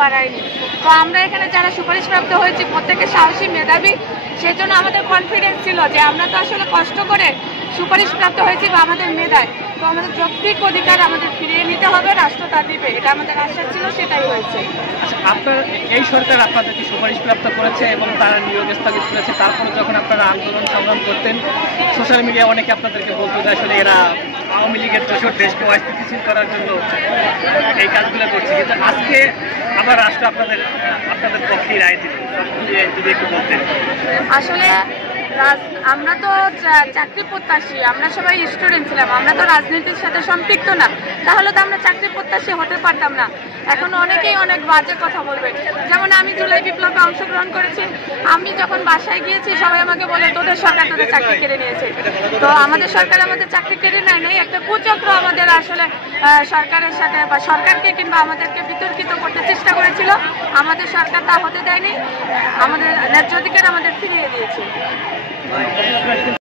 বাড়ায়নি। তো আমরা এখানে যারা সুপারিশপ্রাপ্ত হয়েছি প্রত্যেকে সাহসী, মেধাবী, সেজন্য আমাদের কনফিডেন্স ছিল যে আমরা তো আসলে কষ্ট করে সুপারিশপ্রাপ্ত হয়েছি বা আমাদের মেধায়, তো আমাদের যৌক্তিক অধিকার আমাদের ফিরিয়ে নিতে হবে, রাষ্ট্র তা দিবে, এটা আমাদের আশা ছিল, সেটাই হয়েছে। আপনার এই সরকার আপনাদেরকে সুপারিশপ্রাপ্ত করেছে এবং তারা নিয়োগ স্থগিত করেছে, তারপরে যখন আপনারা আন্দোলন সংগ্রাম করতেন সোশ্যাল মিডিয়া অনেকে আপনাদেরকে বলতো যে আসলে এরা আওয়ামী লীগের দোষর, দেশকে অস্থিতিশীল করার জন্য এই কাজগুলো করছে, কিন্তু আজকে আবার রাষ্ট্র আপনাদের পক্ষে রায় দিল, যদি একটু বলতেন। আসলে আমরা তো চাকরি প্রত্যাশী, আমরা সবাই স্টুডেন্ট ছিলাম, আমরা তো রাজনীতির সাথে সম্পৃক্ত না, তাহলে তো আমরা চাকরি প্রত্যাশী হতে পারতাম না। এখন অনেকেই অনেক বাজে কথা বলবে, যেমন আমি জুলাই বিপ্লবে অংশগ্রহণ করেছি, আমি যখন বাসায় গিয়েছি সবাই আমাকে বলে তোদের সরকার তোদের চাকরি কেড়ে নিয়েছে। তো আমাদের সরকার আমাদের চাকরি কেড়ে নেয় নাই, একটা কুচক্র আমাদের আসলে সরকারের সাথে বা সরকারকে কিংবা আমাদেরকে বিতর্কিত করতে চেষ্টা করেছিল, আমাদের সরকার তা হতে দেয়নি, আমাদের ন্যায্য অধিকার আমাদের ফিরিয়ে দিয়েছে।